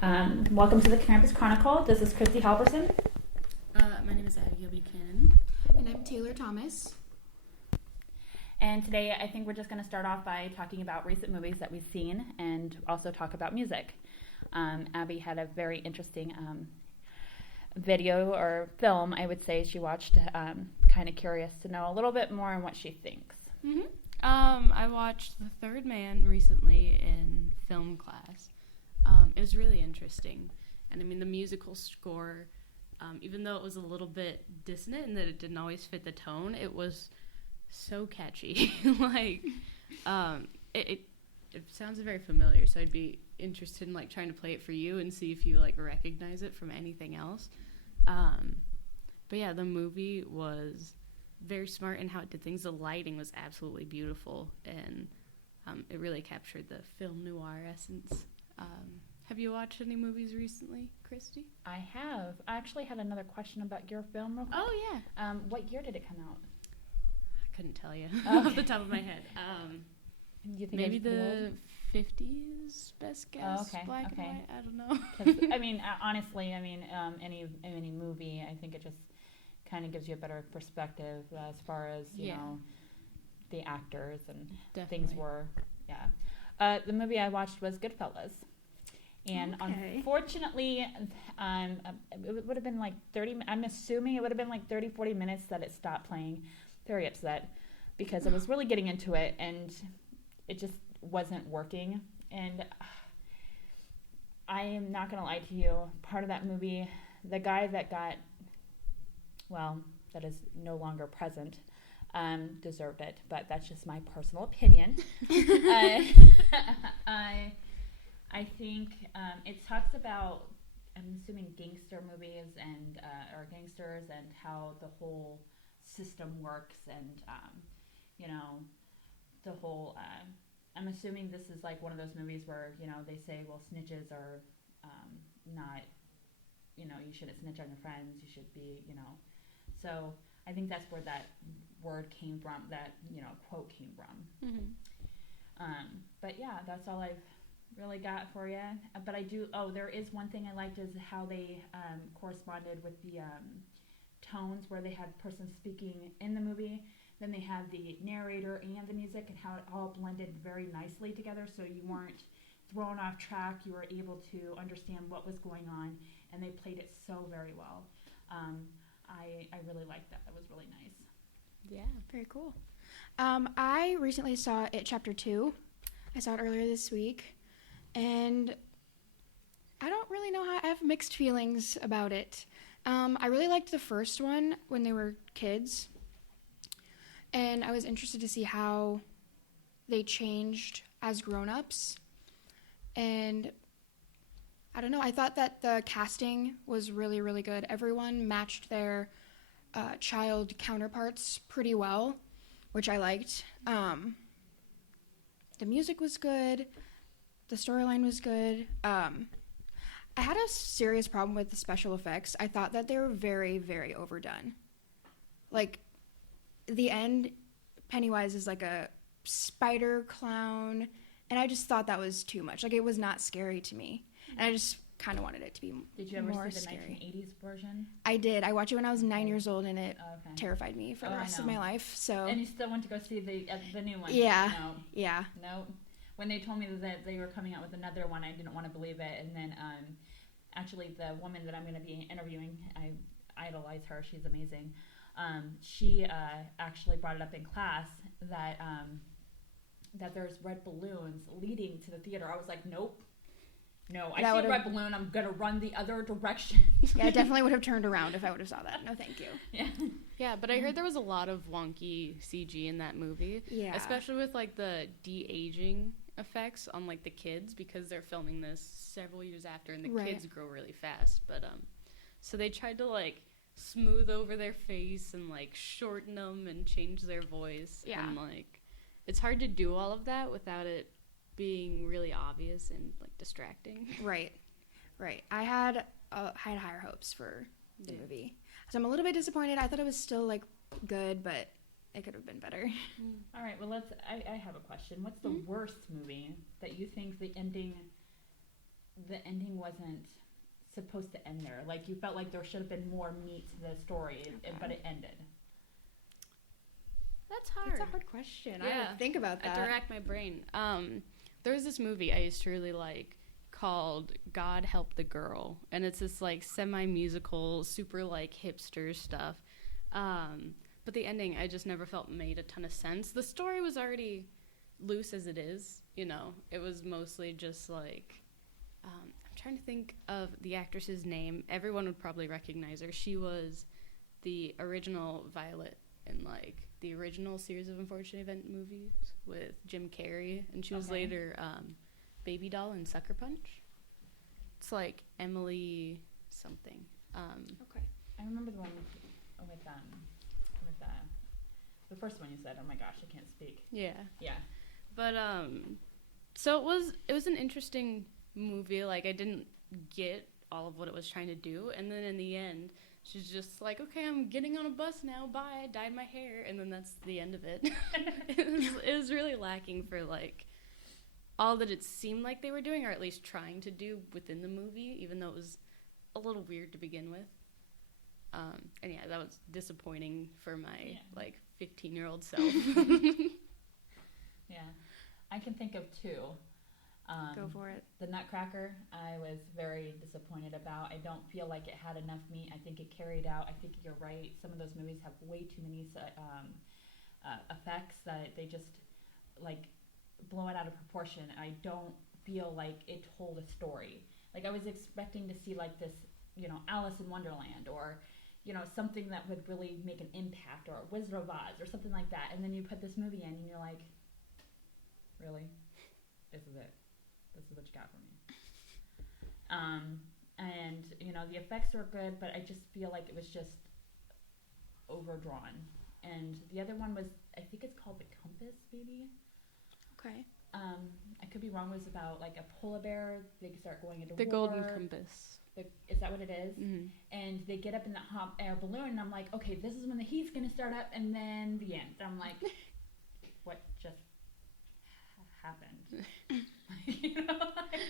Welcome to the Campus Chronicle. This is Christy Halverson. My name is Abby Buchanan. And I'm Taylor Thomas. And today I think we're just going to start off by talking about recent movies that we've seen and also talk about music. Abby had a very interesting video or film, I would say, she watched. Kind of curious to know a little bit more on what she thinks. Mm-hmm. I watched The Third Man recently in film class. It was really interesting. And I mean, the musical score, even though it was a little bit dissonant and that it didn't always fit the tone, it was so catchy. It sounds very familiar, so I'd be interested in trying to play it for you and see if you recognize it from anything else. But yeah, the movie was very smart in how it did things. The lighting was absolutely beautiful, and it really captured the film noir essence. Have you watched any movies recently, Christy? I have. I actually had another question about your film real quick. Oh, yeah. What year did it come out? I couldn't tell you off the top of my head. You think maybe the 50s, best guess, black and white, I don't know. I mean, honestly, any movie, I think it just kind of gives you a better perspective as far as, you know, the actors and things were, the movie I watched was Goodfellas. And unfortunately, it would have been like 30, I'm assuming it would have been like 30, 40 minutes that it stopped playing. Very upset because I was really getting into it and it just wasn't working. And I am not going to lie to you, part of that movie, the guy that that is no longer present, deserved it. But that's just my personal opinion. I think it talks about, I'm assuming, gangster movies and or gangsters and how the whole system works and the whole. I'm assuming this is like one of those movies where they say, well, snitches are not, you shouldn't snitch on your friends. You should be, So I think that's where that word came from. That quote came from. Mm-hmm. But yeah, that's all I've really got for you. But I do. Oh, there is one thing I liked is how they corresponded with the tones, where they had person speaking in the movie, then they had the narrator and the music, and how it all blended very nicely together. So you weren't thrown off track. You were able to understand what was going on, and they played it so very well. I really liked that. That was really nice. Yeah, very cool. I recently saw It Chapter 2. I saw it earlier this week. And I don't really know how I have mixed feelings about it. I really liked the first one when they were kids. And I was interested to see how they changed as grown-ups. And I don't know, I thought that the casting was really, really good. Everyone matched their child counterparts pretty well, which I liked. The music was good. The storyline was good. I had a serious problem with the special effects. I thought that they were very, very overdone. Like, the end, Pennywise is like a spider clown, and I just thought that was too much. Like, it was not scary to me. And I just kind of wanted it to be more scary. Did you ever see the 1980s version? I did. I watched it when I was 9 years old, and it terrified me for the rest of my life. So. And you still went to go see the new one? Yeah. No. Yeah. No. When they told me that they were coming out with another one, I didn't want to believe it. And then, actually, the woman that I'm going to be interviewing, I idolize her. She's amazing. She actually brought it up in class that there's red balloons leading to the theater. I was like, nope. No, I see a red balloon. I'm going to run the other direction. Yeah, I definitely would have turned around if I would have saw that. No, thank you. Yeah. Yeah, but I heard there was a lot of wonky CG in that movie. Yeah. Especially with, the de-aging effects on, the kids, because they're filming this several years after, and the kids grow really fast. But, so they tried to, smooth over their face and, shorten them and change their voice. Yeah. And, it's hard to do all of that without it being really obvious and distracting. Right. I had higher hopes for the movie, so I'm a little bit disappointed. I thought it was still good, but it could have been better. All right. Well, I have a question. What's the worst movie that you think the ending the ending wasn't supposed to end there. Like, you felt like there should have been more meat to the story, but it ended. That's hard. That's a hard question. I Yeah. had to think about I that. had to rack my brain. There was this movie I used to really like called God Help the Girl, and it's this like semi-musical, super like hipster stuff. But the ending I just never felt made a ton of sense. The story was already loose as it is, you know. It was mostly just like I'm trying to think of the actress's name. Everyone would probably recognize her. She was the original Violet in like the original series of Unfortunate Event movies with Jim Carrey, and she was Okay. later Baby Doll in Sucker Punch. It's like Emily something. Okay. I remember the one with the first one you said. Oh my gosh, I can't speak. Yeah. Yeah. But so it was an interesting movie. Like, I didn't get all of what it was trying to do, and then in the end she's just like, okay, I'm getting on a bus now, bye, I dyed my hair, and then that's the end of it. It was really lacking for like all that it seemed like they were doing, or at least trying to do within the movie, even though it was a little weird to begin with. And yeah, that was disappointing for my like 15-year-old self. Yeah. I can think of two. Go for it. The Nutcracker, I was very disappointed about. I don't feel like it had enough meat. I think it carried out. I think you're right. Some of those movies have way too many effects that they just like blow it out of proportion. I don't feel like it told a story. Like, I was expecting to see like this, you know, Alice in Wonderland, or, you know, something that would really make an impact, or Wizard of Oz, or something like that. And then you put this movie in, and you're like, really? This is it. This is what you got for me. And, you know, the effects were good, but I just feel like it was just overdrawn. And the other one was, I think it's called The Compass, maybe? Okay. I could be wrong. It was about, like, a polar bear. They start going into The war. Golden Compass. Is that what it is? Mm-hmm. And they get up in the hot air balloon, and I'm like, okay, this is when the heat's going to start up, and then the end. I'm like, what just happened? You know, like,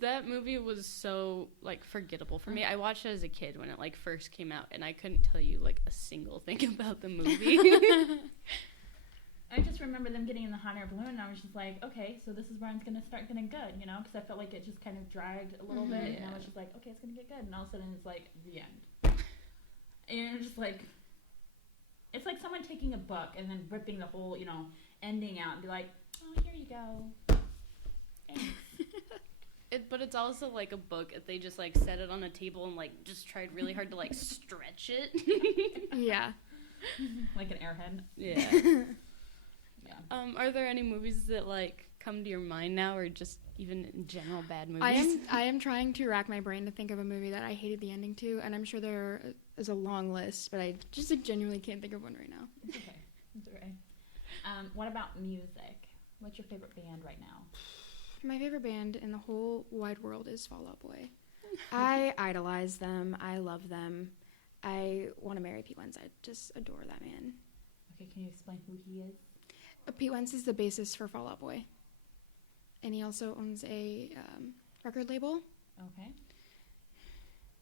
That movie was so like forgettable for me. I watched it as a kid when it like first came out, and I couldn't tell you like a single thing about the movie. I just remember them getting in the hot air balloon, and I was just like, okay, so this is where it's going to start getting good, you know, because I felt like it just kind of dragged a little bit, and I was just like, okay, it's going to get good, and all of a sudden it's like the end. And you're just like, it's like someone taking a book and then ripping the whole, you know, ending out and be like, oh, here you go. Thanks. But it's also like a book if they just like set it on a table and like just tried really hard to like stretch it. Yeah. Like an airhead. Yeah. Yeah. Are there any movies that like come to your mind now, or just even in general bad movies? I am trying to rack my brain to think of a movie that I hated the ending to, and I'm sure there is a long list, but I just genuinely can't think of one right now. It's okay. It's okay. What about music? What's your favorite band right now? My favorite band in the whole wide world is Fall Out Boy. I idolize them. I love them. I want to marry Pete Wentz. I just adore that man. Okay, can you explain who he is? Pete Wentz is the bassist for Fall Out Boy. And he also owns a record label. Okay.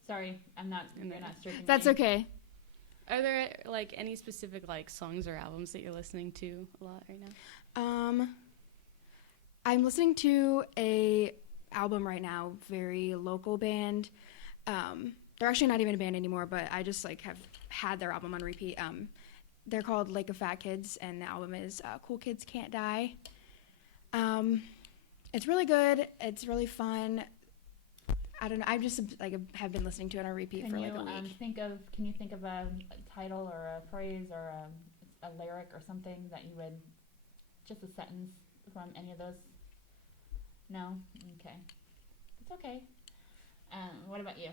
Sorry, you're not striking That's me. okay. Are there like any specific like songs or albums that you're listening to a lot right now? I'm listening to a album right now, very local band. They're actually not even a band anymore, but I just like have had their album on repeat. They're called Lake of Fat Kids, and the album is Cool Kids Can't Die. It's really good. It's really fun. I don't know. I just like have been listening to it on repeat for like a week. Can you think of a title or a phrase or a lyric or something that you would, just a sentence from any of those? No? Okay. It's okay. What about you?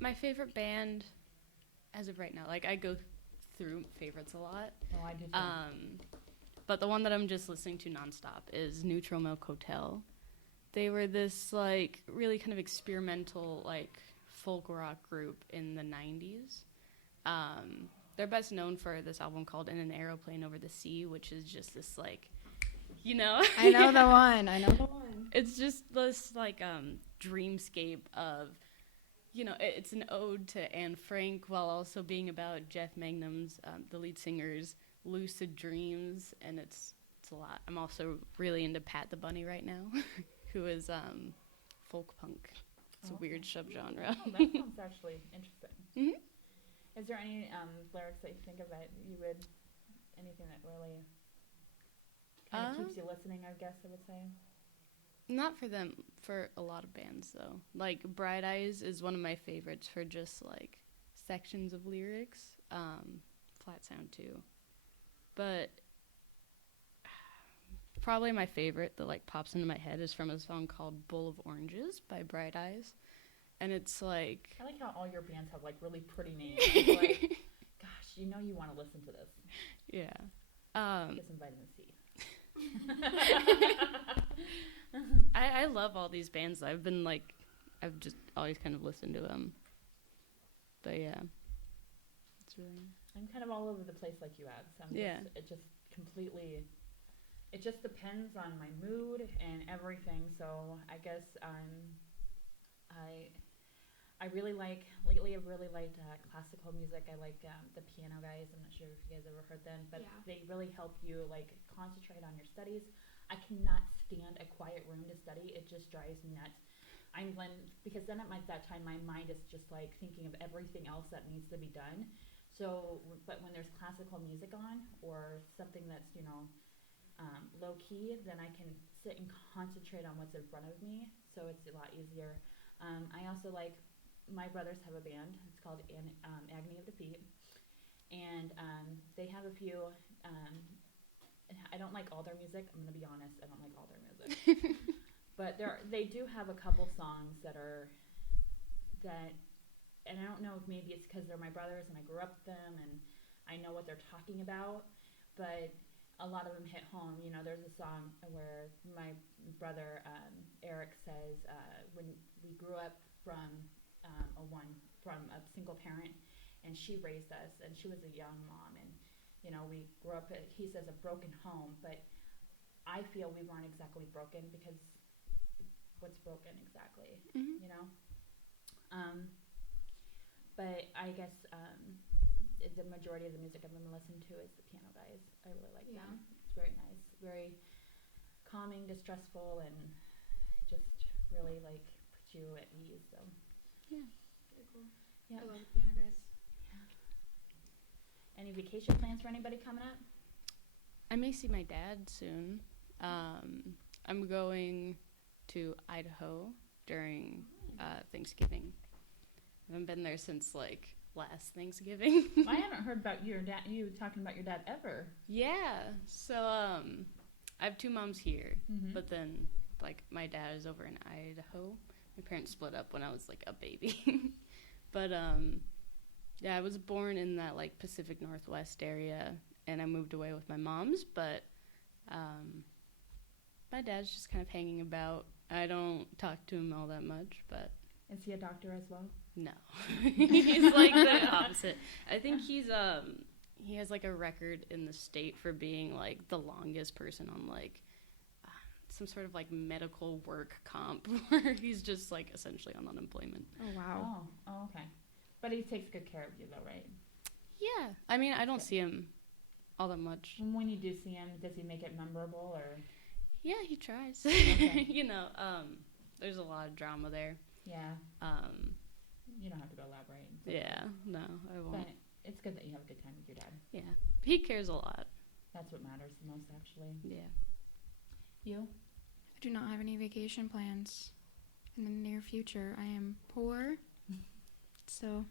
My favorite band as of right now, like I go through favorites a lot. Oh, I do too. But the one that I'm just listening to nonstop is Neutral Milk Hotel. They were this like really kind of experimental like folk rock group in the 90s. They're best known for this album called In an Aeroplane Over the Sea, which is just this like, you know. I know the one. It's just this like dreamscape of, it's an ode to Anne Frank while also being about Jeff Mangum's, the lead singer's lucid dreams, and it's a lot. I'm also really into Pat the Bunny right now, who is folk punk. It's a weird subgenre. Oh, that sounds actually interesting. Mm-hmm. Is there any lyrics that you think of that you would, anything that really kind of keeps you listening, I guess I would say? Not for them, for a lot of bands, though. Like, Bright Eyes is one of my favorites for just, like, sections of lyrics. Flat Sound, too. But probably my favorite that, like, pops into my head is from a song called Bowl of Oranges by Bright Eyes. And it's, like... I like how all your bands have, like, really pretty names. Like, gosh, you want to listen to this. Yeah. Get some vitamin C. I love all these bands. I've just always kind of listened to them. But yeah, it's really. I'm kind of all over the place like you have. So it just depends on my mood and everything. So I guess I've really liked classical music. I like the Piano Guys. I'm not sure if you guys ever heard them, but they really help you like concentrate on your studies. I cannot stand a quiet room to study. It just drives me nuts. Because then at that time my mind is just like thinking of everything else that needs to be done. So, but when there's classical music on or something that's low key, then I can sit and concentrate on what's in front of me. So it's a lot easier. I also like. My brothers have a band. It's called Agony of Defeat, and they have a few. I don't like all their music. I'm gonna be honest. I don't like all their music, but they do have a couple songs that, and I don't know if maybe it's because they're my brothers and I grew up with them and I know what they're talking about, but a lot of them hit home. There's a song where my brother Eric says, when we grew up from a single parent, and she raised us, and she was a young mom, and we grew up he says a broken home, but I feel we weren't exactly broken, because what's broken exactly? But I guess the majority of the music I've been listening to is the Piano Guys. I really like them. It's very nice, very calming, distressful, and just really like puts you at ease. So yeah, very cool. Yeah, I love the Piano Guys. Yeah. Any vacation plans for anybody coming up? I may see my dad soon. I'm going to Idaho during Thanksgiving. I haven't been there since like last Thanksgiving. I haven't heard about your dad. You talking about your dad ever? Yeah. So I have two moms here, but then like my dad is over in Idaho. My parents split up when I was like a baby. But yeah, I was born in that like Pacific Northwest area, and I moved away with my mom's, but my dad's just kind of hanging about. I don't talk to him all that much, but... Is he a doctor as well? No. He's like the opposite. I think he has like a record in the state for being like the longest person on like some sort of like medical work comp where he's just like essentially on unemployment. Oh, wow. Oh, okay. But he takes good care of you though, right? Yeah. I mean, I don't see him all that much. When you do see him, does he make it memorable or? Yeah, he tries. Okay. There's a lot of drama there. Yeah. You don't have to go elaborate. Yeah, no, I won't. But it's good that you have a good time with your dad. Yeah. He cares a lot. That's what matters the most, actually. Yeah. I You? do not have any vacation plans in the near future. I am poor, so.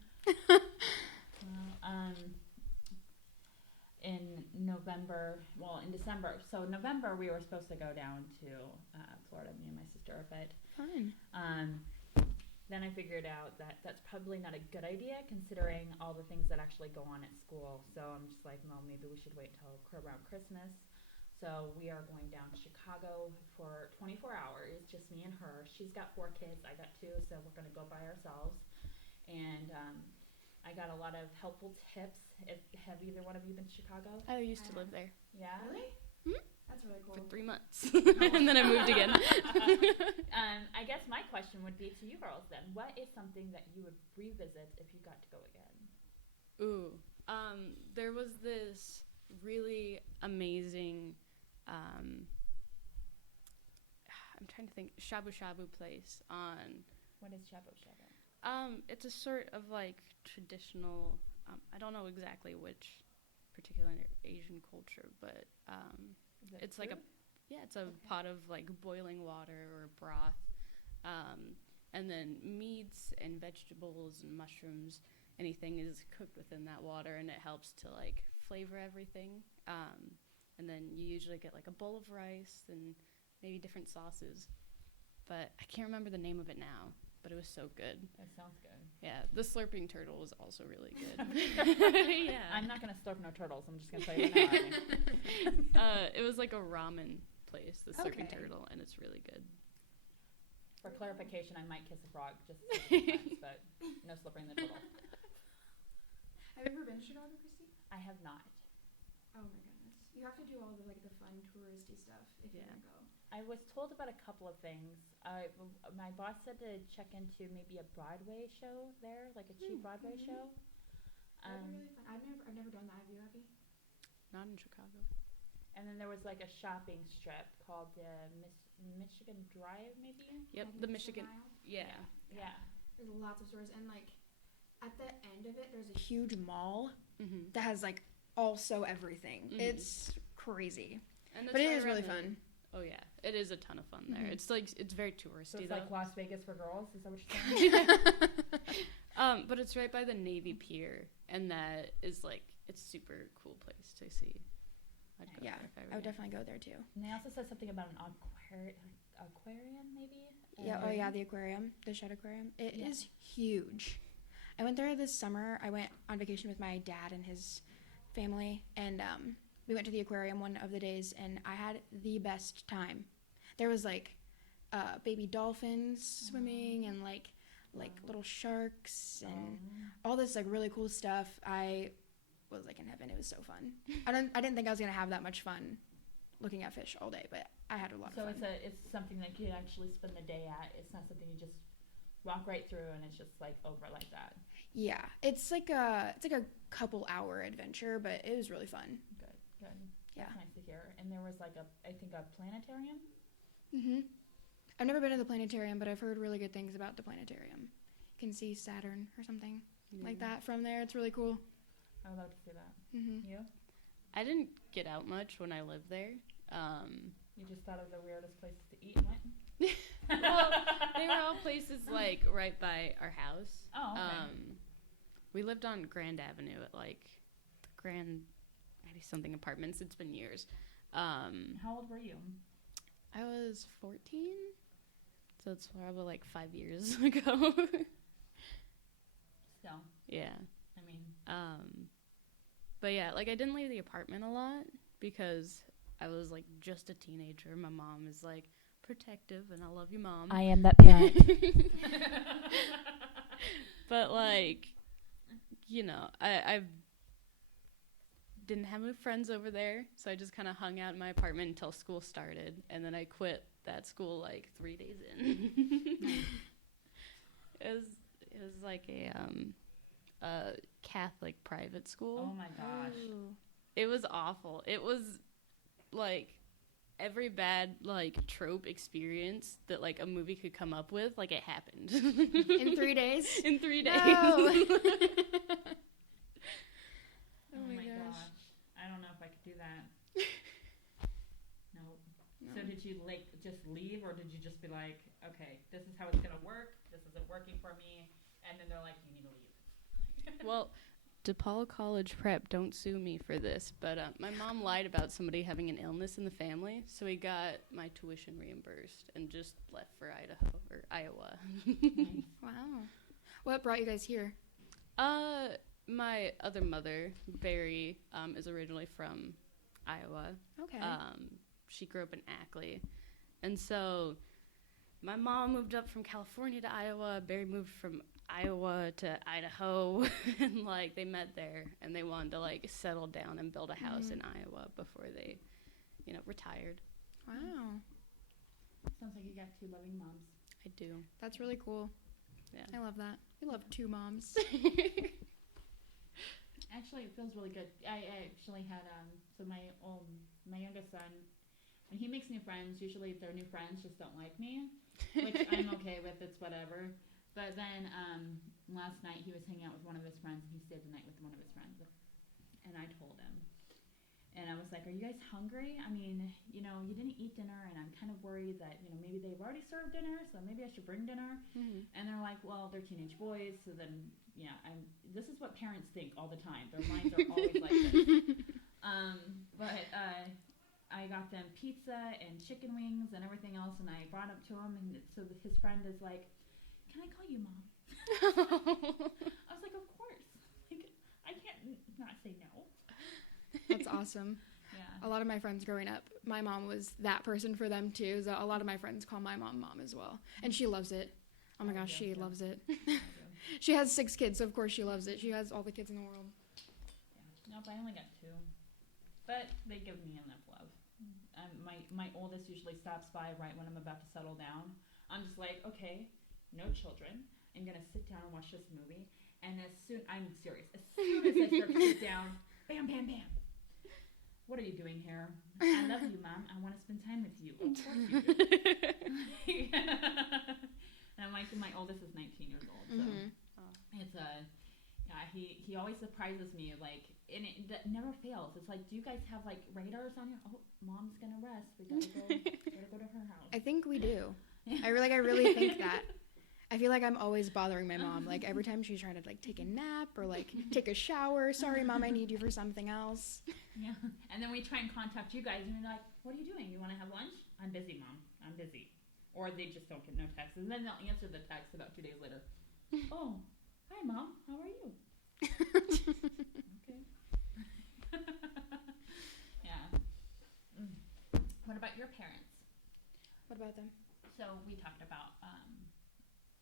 In December. So November, we were supposed to go down to Florida, me and my sister, but Fun. then I figured out that that's probably not a good idea considering all the things that actually go on at school. So I'm just like, well, maybe we should wait till around Christmas. So we are going down to Chicago for 24 hours, just me and her. She's got 4 kids, I got 2, so we're going to go by ourselves. And I got a lot of helpful tips. Have either one of you been to Chicago? I used to live there. Yeah? Really? Hmm? That's really cool. for 3 months. And then I moved again. I guess my question would be to you girls then. What is something that you would revisit if you got to go again? Ooh. There was this really amazing, I'm trying to think, shabu shabu place on. What is shabu shabu? It's a sort of like traditional. I don't know exactly which particular Asian culture, but it's like it's a pot of like boiling water or broth, and then meats and vegetables and mushrooms. Anything is cooked within that water, and it helps to like flavor everything. And then you usually get like a bowl of rice and maybe different sauces, but I can't remember the name of it now. But it was so good. That sounds good. Yeah, the slurping turtle was also really good. Yeah. I'm not gonna slurp no turtles. I'm just gonna tell you right now. It was like a ramen place, the slurping turtle, and it's really good. For clarification, I might kiss a frog just sometimes, but no slurping the turtle. Have you ever been to Chicago, Christy? I have not. Oh my goodness. You have to do all the the fun touristy stuff if you're gonna go. I was told about a couple of things. My boss said to check into maybe a Broadway show there, like a cheap Broadway show. That'd be really fun. I've never done that. Have you, Abby? Not in Chicago. And then there was like a shopping strip called Michigan Drive, maybe. Yep, the Michigan. Yeah. Yeah. There's lots of stores, and like at the end of it, there's a huge mall that has like also everything. It's crazy, but it is really fun. Oh yeah, it is a ton of fun there. It's like it's very touristy. So it's though. like Las Vegas for girls. Is that what you're saying? But it's right by the Navy Pier, and that is like it's super cool place to see. I'd go there if I would definitely go there too. And they also said something about an aquarium, maybe. Yeah. Oh yeah, the aquarium, the Shed Aquarium. It is huge. I went there this summer. I went on vacation with my dad and his family, and we went to the aquarium one of the days, and I had the best time. There was like baby dolphins swimming, and like little sharks, and all this like really cool stuff. I was like in heaven. It was so fun. I didn't think I was gonna have that much fun looking at fish all day, but I had a lot of fun. So it's something that you actually spend the day at. It's not something you just walk right through and it's just like over like that. Yeah, it's like a couple hour adventure, but it was really fun. Good. Yeah. That's nice to hear. And there was like I think a planetarium. I've never been to the planetarium, but I've heard really good things about the planetarium. You can see Saturn or something like that from there. It's really cool. I would love to see that. You? I didn't get out much when I lived there. You just thought of the weirdest places to eat and went? Well, they were all places like right by our house. Oh, okay. We lived on Grand Avenue at like the Grand maybe something apartments. It's been years. How old were you? I was 14, so it's probably like 5 years ago. Still. Yeah. I mean. But yeah, like I didn't leave the apartment a lot because I was like just a teenager. My mom is like protective, and I love you, Mom. I am that parent. But like, you know, I didn't have any friends over there, so I just kind of hung out in my apartment until school started, and then I quit that school like 3 days in. It was like a Catholic private school. Oh my gosh. It was awful. It was like every bad like trope experience that like a movie could come up with, like it happened. In 3 days? In 3 days. No. Oh my gosh. I don't know if I could do that. No. So did you like just leave, or did you just be like, okay, this is how it's gonna work, this isn't working for me, and then they're like, you need to leave? Well, DePaul College Prep, don't sue me for this, but my mom lied about somebody having an illness in the family, so we got my tuition reimbursed and just left for Iowa. Nice. Wow. What brought you guys here? My other mother, Barry, is originally from Iowa. Okay. She grew up in Ackley, and so my mom moved up from California to Iowa. Barry moved from Iowa to Idaho, and like they met there, and they wanted to like settle down and build a house in Iowa before they, retired. Wow. Sounds like you got 2 loving moms. I do. That's really cool. Yeah. I love that. We love 2 moms. Actually, it feels really good. I actually had so my youngest son, when he makes new friends, usually their new friends just don't like me, which I'm okay with. It's whatever. But then last night he was hanging out with one of his friends, and he stayed the night with one of his friends. And I told him, and I was like, "Are you guys hungry? I mean, you didn't eat dinner, and I'm kind of worried that maybe they've already served dinner, so maybe I should bring dinner." Mm-hmm. And they're like, "Well, they're teenage boys, so then this is what parents think all the time. Their minds are always like this." But I got them pizza and chicken wings and everything else, and I brought it to him, and so his friend is like, "Can I call you Mom?" I was like, "Of course. Like, I can't not say no." That's awesome. Yeah. A lot of my friends growing up, my mom was that person for them too. So a lot of my friends call my mom Mom as well. And she loves it. Oh my gosh, she loves it. She has 6 kids, so of course she loves it. She has all the kids in the world. Yeah. Nope, I only got 2. But they give me enough love. My oldest usually stops by right when I'm about to settle down. I'm just like, okay, no children. I'm going to sit down and watch this movie. And I'm serious, as soon as I start to sit down, bam, bam, bam. What are you doing here? I love you, Mom. I want to spend time with you. Of course you do. And I'm like, my oldest is 19 years old. So it's he always surprises me, like, and it never fails. It's like, do you guys have like radars on you? Oh, Mom's gonna rest. We gotta go to her house. I think we do. I really think that. I feel like I'm always bothering my mom. Like every time she's trying to like take a nap or like take a shower. Sorry, Mom, I need you for something else. Yeah. And then we try and contact you guys, and you're like, "What are you doing? You want to have lunch?" "I'm busy, Mom. I'm busy." Or they just don't get no texts, and then they'll answer the text about 2 days later. "Oh, hi, Mom. How are you?" Okay. Yeah. What about your parents? What about them? So we talked about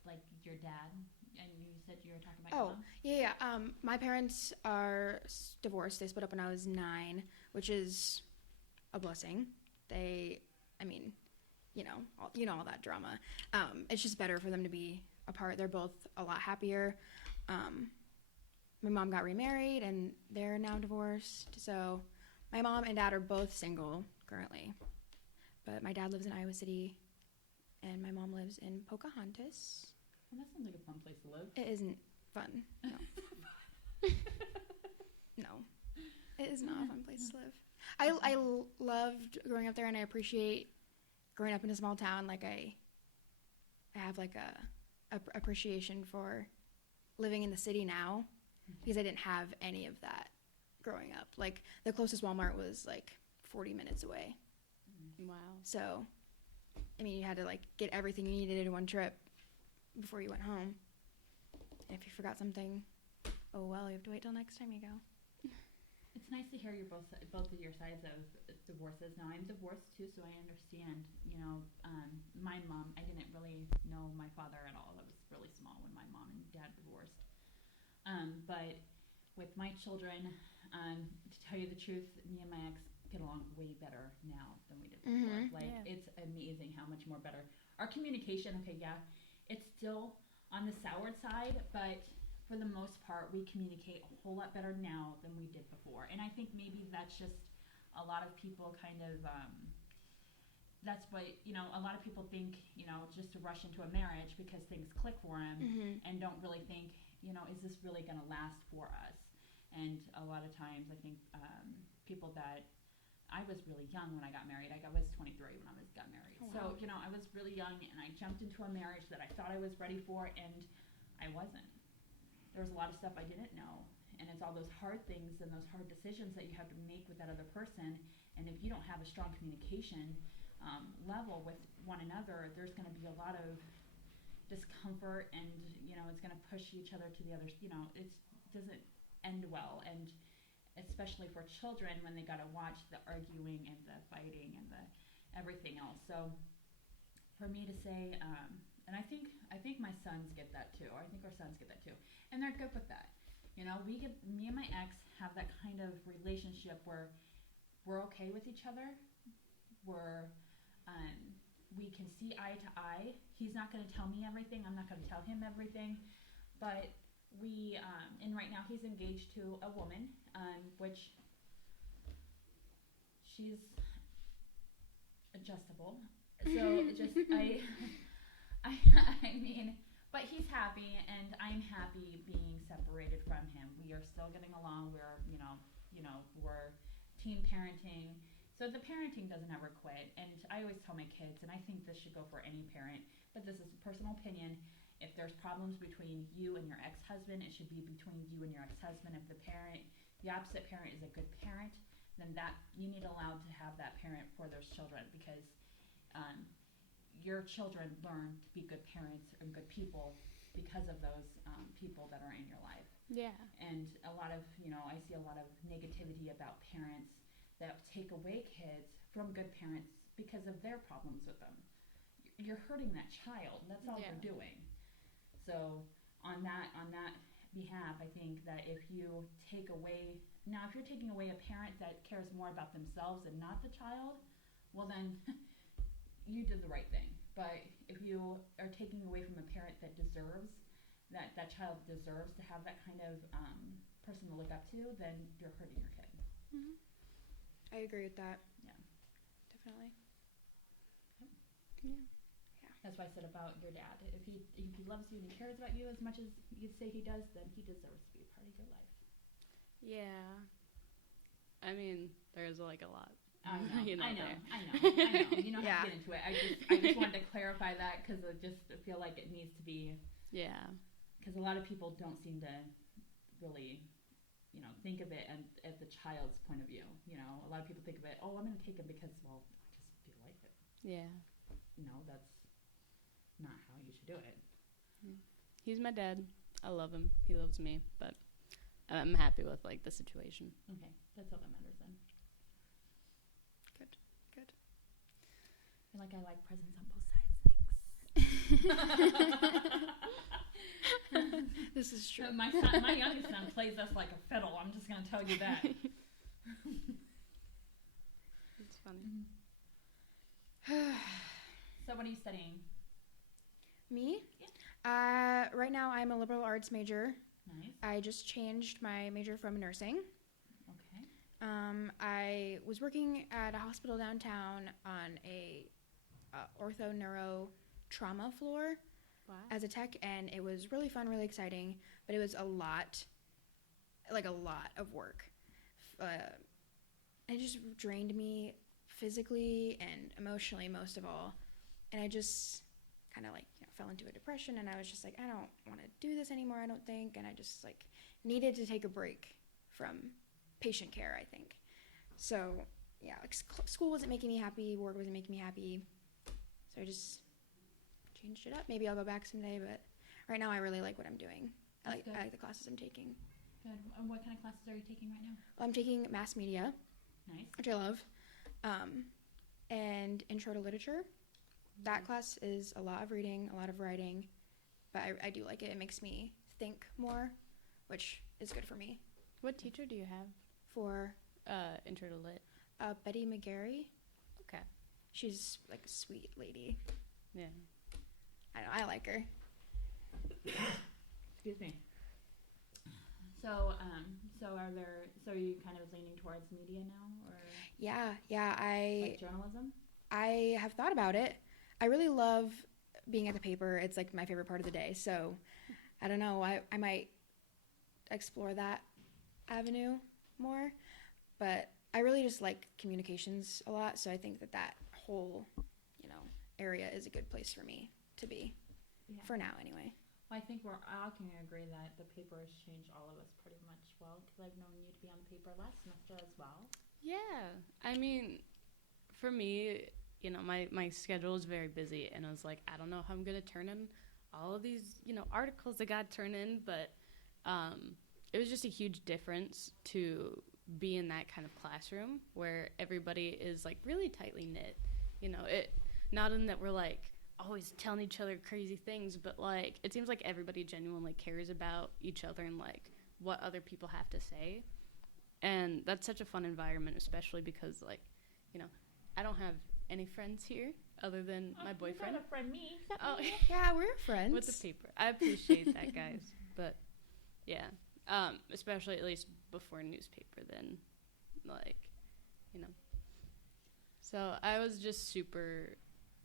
like your dad, and you said you were talking about your mom. Yeah. My parents are divorced. They split up when I was 9, which is a blessing. All that drama. It's just better for them to be apart. They're both a lot happier. My mom got remarried, and they're now divorced. So my mom and dad are both single currently. But my dad lives in Iowa City, and my mom lives in Pocahontas. Well, that sounds like a fun place to live. It isn't fun. No. No. It is not a fun place to live. I loved growing up there, and I appreciate growing up in a small town. Like I have like a appreciation for living in the city now, because I didn't have any of that growing up. Like the closest Walmart was like 40 minutes away. Wow. So, you had to like get everything you needed in one trip before you went home. And if you forgot something, oh well, you have to wait till next time you go. It's nice to hear both of your sides of divorces. Now I'm divorced too, so I understand. My mom, I didn't really know my father at all. I was really small when my mom and dad divorced. But with my children, to tell you the truth, me and my ex get along way better now than we did before. It's amazing how much more better. Our communication, it's still on the soured side, but for the most part, we communicate a whole lot better now than we did before. And I think maybe that's just a lot of people kind of, that's what, a lot of people think, just to rush into a marriage because things click for them and don't really think, is this really going to last for us? And a lot of times I think people that, I was really young when I got married. I was 23 when I got married. Oh, wow. So, I was really young, and I jumped into a marriage that I thought I was ready for, and I wasn't. There was a lot of stuff I didn't know, and it's all those hard things and those hard decisions that you have to make with that other person, and if you don't have a strong communication level with one another, there's going to be a lot of discomfort, and, it's going to push each other to the other, it doesn't end well, and especially for children when they got to watch the arguing and the fighting and the everything else. So for me to say, and I think my sons get that too. I think our sons get that too, and they're good with that. Me and my ex have that kind of relationship where we're okay with each other, we can see eye to eye. He's not going to tell me everything. I'm not going to tell him everything. But and right now he's engaged to a woman, which she's adjustable. So I mean, but he's happy, and I'm happy being separated from him. We are still getting along. We're, we're team parenting. So the parenting doesn't ever quit. And I always tell my kids, and I think this should go for any parent, but this is a personal opinion. If there's problems between you and your ex-husband, it should be between you and your ex-husband. If the opposite parent is a good parent, then that you need allowed to have that parent for their children, because your children learn to be good parents and good people because of those people that are in your life. Yeah. And a lot of, I see a lot of negativity about parents that take away kids from good parents because of their problems with them. You're hurting that child. That's all you're doing. So on that behalf, I think that if you're taking away a parent that cares more about themselves and not the child, well then you did the right thing. But if you are taking away from a parent that child deserves to have that kind of person to look up to, then you're hurting your kid. Mm-hmm. I agree with that. Yeah. Definitely. Okay. Yeah. That's why I said about your dad. If he loves you and he cares about you as much as you say he does, then he deserves to be a part of your life. Yeah. I mean, there's like a lot. I know. I know. You don't have to get into it. I just wanted to clarify that because I just feel like it needs to be. Yeah. Because a lot of people don't seem to really, think of it at the child's point of view. A lot of people think of it, oh, I'm going to take him because, well, I just feel like it. Yeah. That's not how you should do it. He's my dad. I love him. He loves me, but I'm happy with the situation. Okay, that's all that matters then. Good. I like presents on both sides. Thanks. This is true. My youngest son plays us like a fiddle. I'm just gonna tell you that. It's funny. So what are you studying? Me? Yeah. Right now I'm a liberal arts major. Nice. I just changed my major from nursing. Okay. I was working at a hospital downtown on a ortho neuro trauma floor as a tech, and it was really fun, really exciting, but it was a lot of work. It just drained me physically and emotionally, most of all, and I just kind of fell into a depression, and I was just like, I don't want to do this anymore, I don't think, and I just needed to take a break from patient care, I think. So yeah, school wasn't making me happy, work wasn't making me happy, so I just changed it up. Maybe I'll go back someday, but right now I really like what I'm doing. I like the classes I'm taking. Good. And what kind of classes are you taking right now? Well, I'm taking mass media. Nice. Which I love. And intro to literature. That class is a lot of reading, a lot of writing, but I do like it. It makes me think more, which is good for me. What teacher do you have for intro to lit? Betty McGarry. Okay. She's a sweet lady. Yeah. I know, I like her. Excuse me. So are you kind of leaning towards media now, or? Yeah. Like journalism? I have thought about it. I really love being at the paper. It's my favorite part of the day. So I don't know. I might explore that avenue more, but I really just like communications a lot. So I think that whole, area is a good place for me to be for now anyway. Well, I think we're all can agree that the paper has changed all of us pretty much well, because I've known you to be on the paper last semester as well. Yeah. I mean, for me, my schedule is very busy, and I was like, I don't know how I'm going to turn in all of these, articles that got turned in, but it was just a huge difference to be in that kind of classroom where everybody is really tightly knit. It not in that we're always telling each other crazy things, but it seems like everybody genuinely cares about each other and what other people have to say. And that's such a fun environment, especially because I don't have any friends here other than my boyfriend. You got a friend, me. Oh, Yeah, we're friends. with the paper. I appreciate that, guys. But yeah, especially at least before newspaper, then, like, you know. So I was just super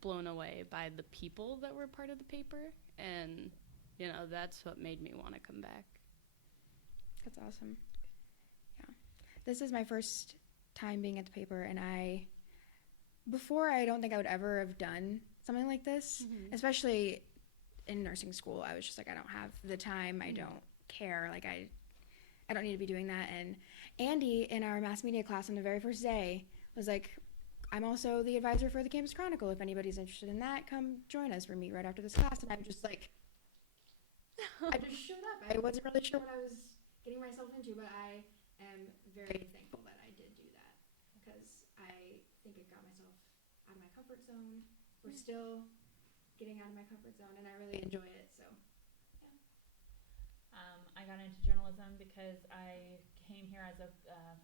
blown away by the people that were part of the paper, and you know that's what made me want to come back. That's awesome. Yeah. This is my first time being at the paper, and before I don't think I would ever have done something like this, especially in nursing school. I was just like, I don't have the time. I don't care. Like, I don't need to be doing that. And Andy, in our mass media class on the very first day, was like, I'm also the advisor for the Campus Chronicle. If anybody's interested in that, come join us. We meet right after this class. And I'm just like, I just showed up. I wasn't really sure what I was getting myself into, but I am very thankful that I did do that, because I think it got myself out of my comfort zone. We're still getting out of my comfort zone, and I really enjoy it. So, yeah. I got into journalism because I came here as a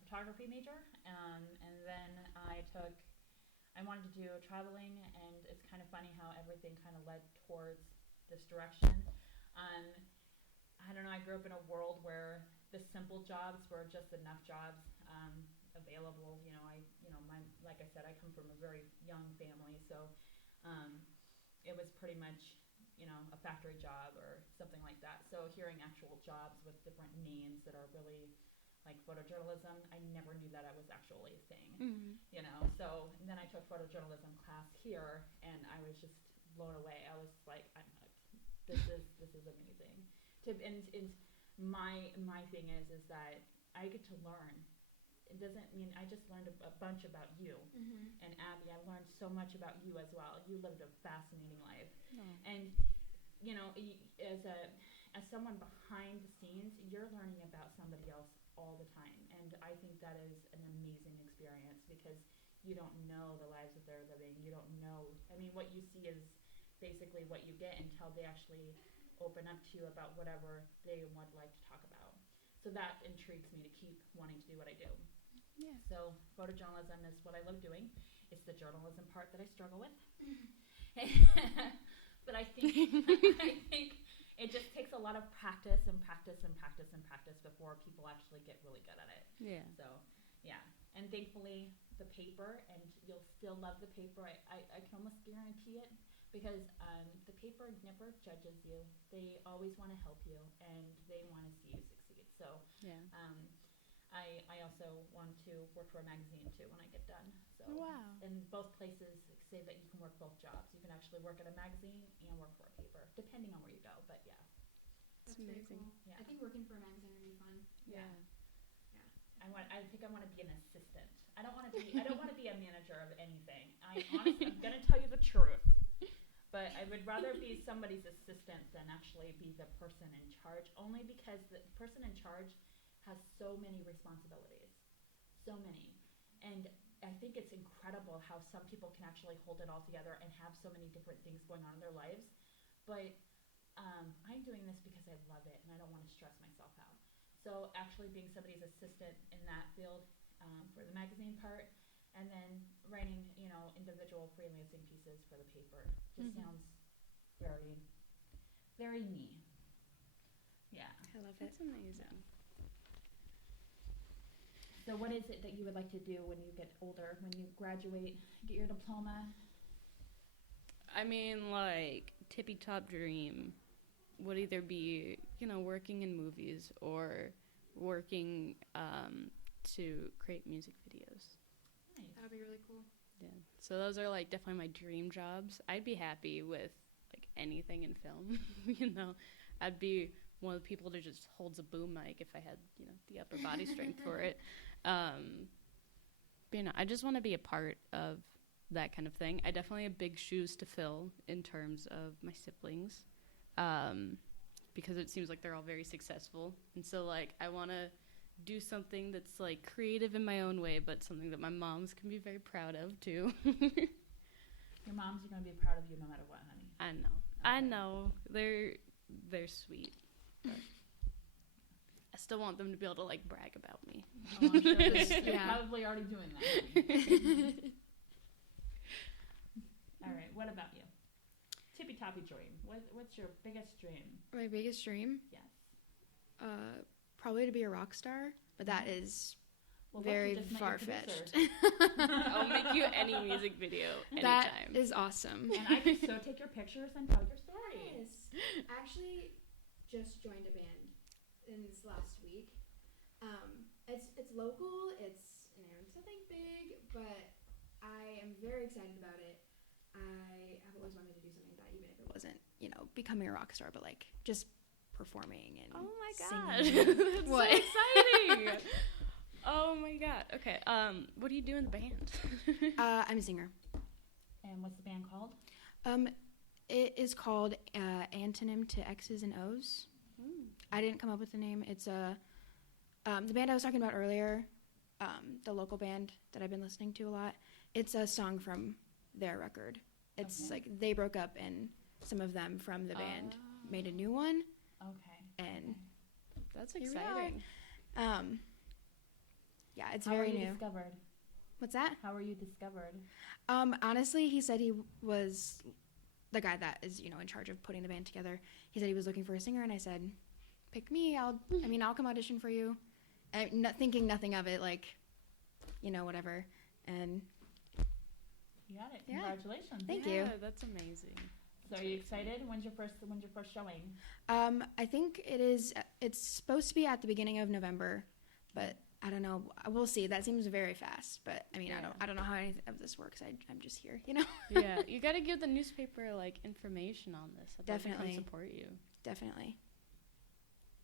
photography major, and then I wanted to do traveling, and it's kind of funny how everything kind of led towards this direction. I don't know, I grew up in a world where the simple jobs were just enough jobs available. Like I said, I come from a very young family, so it was pretty much, a factory job or something like that. So hearing actual jobs with different names that are really like photojournalism, I never knew that I was actually a thing, So and then I took photojournalism class here, and I was just blown away. I was like, I'm hooked. This is amazing. And my thing is that I get to learn. It doesn't mean I just learned a bunch about you. And Abby, I learned so much about you as well. You lived a fascinating life. And as someone behind the scenes, you're learning about somebody else all the time. And I think that is an amazing experience, because you don't know the lives that they're living. You don't know. I mean, what you see is basically what you get until they actually open up to you about whatever they would like to talk about. So that intrigues me to keep wanting to do what I do. Yeah. So photojournalism is what I love doing. It's the journalism part that I struggle with. But I think it just takes a lot of practice before people actually get really good at it. Yeah. So, yeah. And thankfully, the paper, and you'll still love the paper. I can almost guarantee it, because the paper never judges you. They always want to help you, and they want to see you succeed. So, Yeah. I also want to work for a magazine too when I get done. So, Wow. And both places say that you can work both jobs. You can actually work at a magazine and work for a paper, depending on where you go. But yeah. That's amazing. very cool. Yeah. I think working for a magazine would be fun. Yeah. I think I want to be an assistant. I don't want to be a manager of anything. I'm gonna tell you the truth. But I would rather be somebody's assistant than actually be the person in charge, only because the person in charge has so many responsibilities. So many. And I think it's incredible how some people can actually hold it all together and have so many different things going on in their lives. But I'm doing this because I love it, and I don't want to stress myself out. So actually being somebody's assistant in that field for the magazine part, and then writing, individual freelancing pieces for the paper just sounds very, very me. Yeah. I love it. That's amazing. So what is it that you would like to do when you get older, when you graduate, get your diploma? I mean, like, tippy top dream would either be, working in movies or working to create music videos. Nice. That would be really cool. Yeah. So those are, like, definitely my dream jobs. I'd be happy with, like, anything in film, I'd be one of the people that just holds a boom mic if I had, the upper body strength for it. But, I just want to be a part of that kind of thing. I definitely have big shoes to fill in terms of my siblings, because it seems like they're all very successful. And so, like, I want to do something that's, like, creative in my own way, but something that my moms can be very proud of, too. Your moms are going to be proud of you no matter what, honey. I know. Okay. I know. They're sweet. But I still want them to be able to, like, brag about me. Oh, I'm sure they're probably already doing that. All right. What about you? Tippy toppy dream. What's your biggest dream? My biggest dream? Yes. Probably to be a rock star, but that is Well, very look, you just met your far-fetched. producer. I'll make you any music video That anytime. is awesome. And I can so take your pictures and tell your story. Yes. I actually just joined a band in this last week. It's local. It's it's nothing big, but I am very excited about it. I have always wanted to do something like that, even if it wasn't becoming a rock star, but like just performing and Oh my singing. god. That's What? so exciting. Oh my god. Okay. What do you do in the band? I'm a singer. And what's the band called? It is called Antonym to X's and O's. I didn't come up with the name. It's the band I was talking about earlier, the local band that I've been listening to a lot. It's a song from their record. It's like they broke up and some of them from the band made a new one. Okay. And That's here we exciting. are. Yeah, it's How were very you new. discovered? What's that? How were you discovered? Honestly, he said he was the guy that is, in charge of putting the band together. He said he was looking for a singer, and I said, pick me. I'll come audition for you. And thinking nothing of it, like, whatever. And You got it. Yeah. Congratulations. Thank Yeah, you. that's amazing. So are you excited? When's your first showing? I think it's supposed to be at the beginning of November, but I don't know. We'll see. That seems very fast, but Yeah. I don't know how any of this works. I'm just here, Yeah, you got to give the newspaper like information on this. So they can Definitely. support you. Definitely.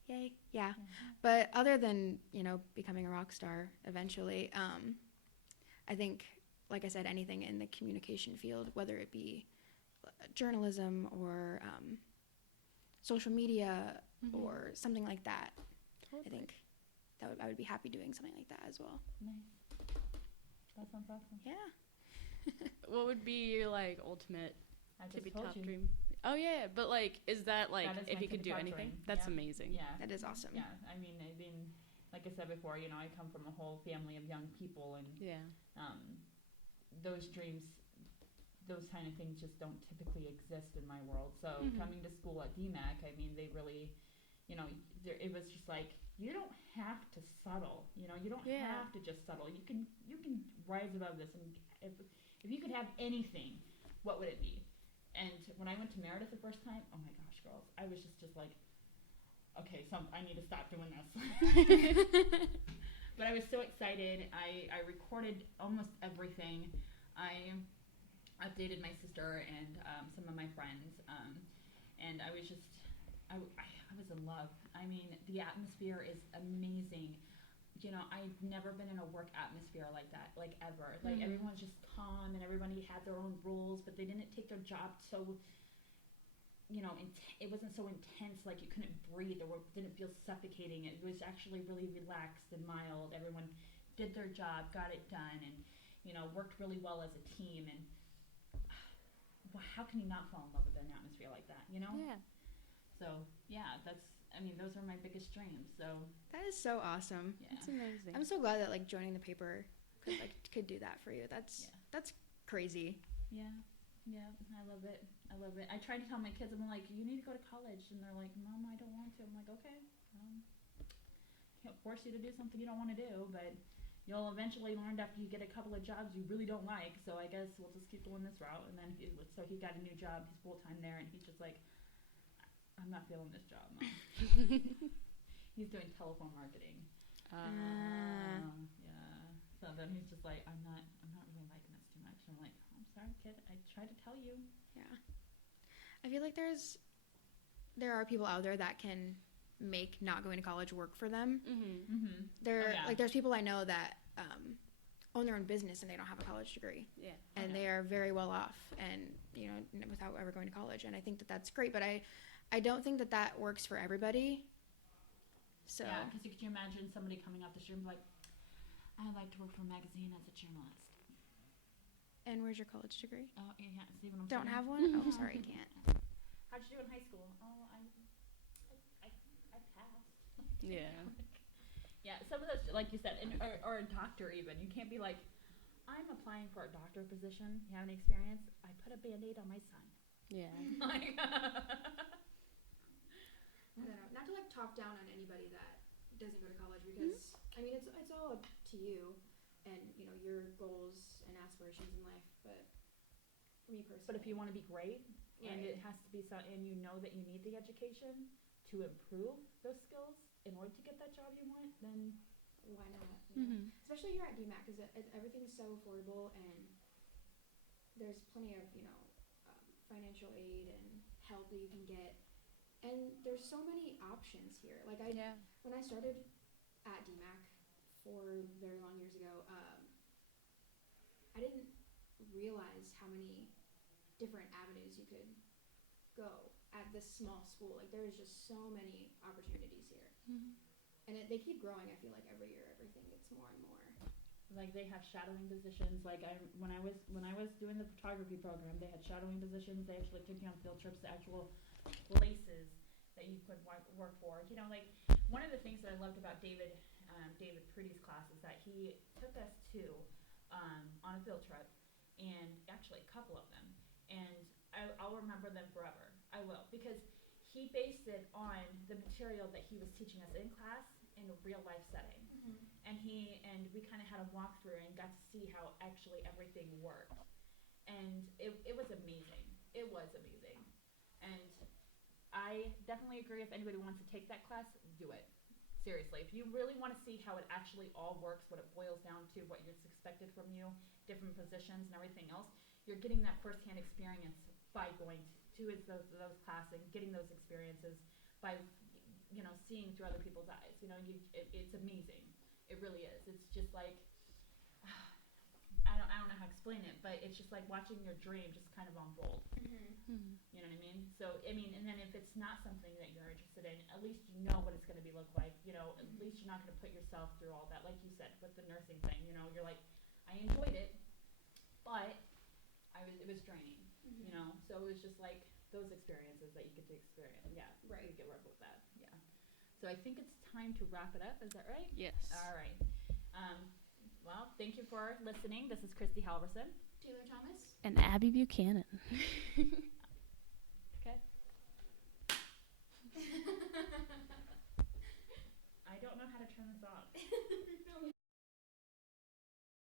Yay. Yeah. But other than, becoming a rock star eventually, I think, like I said, anything in the communication field, whether it be journalism or social media or something like that, I think I would be happy doing something like that as well. Nice. That sounds awesome. Yeah. What would be your like ultimate I just tippy told top you. dream? Oh yeah, but like, is that like That is if my you could do tippy-top anything? dream. That's Yeah. amazing. Yeah. That is awesome. Yeah. I mean, like I said before, I come from a whole family of young people, and Yeah. those dreams, those kind of things just don't typically exist in my world. So coming to school at DMACC, I mean, they really, it was just like, you don't have to settle. You don't have to just settle. You can rise above this. And if you could have anything, what would it be? And when I went to Meredith the first time, oh my gosh, girls, I was just like, okay, I need to stop doing this. But I was so excited. I recorded almost everything. I updated my sister and some of my friends, and I was just, I was in love. I mean, the atmosphere is amazing. I've never been in a work atmosphere like that, like ever. Like everyone's just calm and everybody had their own rules, but they didn't take their job so, it wasn't so intense, like you couldn't breathe or didn't feel suffocating. It was actually really relaxed and mild. Everyone did their job, got it done, and, worked really well as a team. And how can you not fall in love with an atmosphere like that, Yeah. So, yeah, those are my biggest dreams. So, That is so awesome. yeah. That's amazing. I'm so glad that like joining the paper could do that for you. That's crazy. Yeah, I love it. I try to tell my kids, I'm like, you need to go to college, and they're like, Mom, I don't want to. I'm like, okay, can't force you to do something you don't want to do, but you'll eventually learn after you get a couple of jobs you really don't like. So I guess we'll just keep going this route. And then he got a new job. He's full time there, and he's just like, I'm not feeling this job, Mom. He's doing telephone marketing. Yeah. So then he's just like, I'm not really liking this too much. I'm like, I'm sorry, kid. I tried to tell you. Yeah. I feel like there are people out there that can make not going to college work for them. There's people I know that own their own business and they don't have a college degree. Yeah. And they are very well off and without ever going to college, and I think that that's great, but I don't think that works for everybody. So yeah, because could you imagine somebody coming off the street and be like, I'd like to work for a magazine as a journalist. And where's your college degree? Oh, yeah, see what I'm Don't saying? have one? Oh, sorry, can't. How'd you do in high school? Oh, I passed. Yeah. Yeah, some of those, like you said, or a doctor even. You can't be like, I'm applying for a doctor position, you have any experience? I put a Band-Aid on my son. Yeah. Like, I don't know. Not to like talk down on anybody that doesn't go to college because I mean it's all up to you and you know your goals and aspirations in life. But for me personally, but if you want to be great, and Right. it has to be so, and you know that you need the education to improve those skills in order to get that job you want, then why not? You know? Mm-hmm. Especially here at DMACC because everything's so affordable and there's plenty of you know financial aid and help that you can get. And there's so many options here. Like Yeah. when I started at DMACC 4 very long years ago, I didn't realize how many different avenues you could go at this small school. Like there's just so many opportunities here, Mm-hmm. and they keep growing. I feel like every year everything gets more and more. like they have shadowing positions. Like when I was doing the photography program, they had shadowing positions. They actually took you on field trips to actual places that you could work for. You know, like one of the things that I loved about David Pretty's class is that he took us to on a field trip, and actually a couple of them, and I'll remember them forever. I will, because he based it on the material that he was teaching us in class in a real life setting. And we kind of had a walkthrough and got to see how actually everything worked, and it was amazing. It was amazing, and I definitely agree. If anybody wants to take that class, do it. Seriously, if you really want to see how it actually all works, what it boils down to, what is expected from you, different positions and everything else, you're getting that firsthand experience by going to those classes, getting those experiences by seeing through other people's eyes. It's amazing. It really is. It's just like I don't know how to explain it, but it's just like watching your dream just kind of unfold. Mm-hmm. You know what I mean? So and then if it's not something that you're interested in, at least you know what it's going to look like. At least you're not going to put yourself through all that. Like you said with the nursing thing, you're like, I enjoyed it, but it was draining. So it was just like those experiences that you get to experience. Yeah, Right. You get work with that. Yeah. So I think it's time to wrap it up. Is that right? Yes. All right. Well, thank you for listening. This is Christy Halverson. Taylor Thomas. And Abby Buchanan.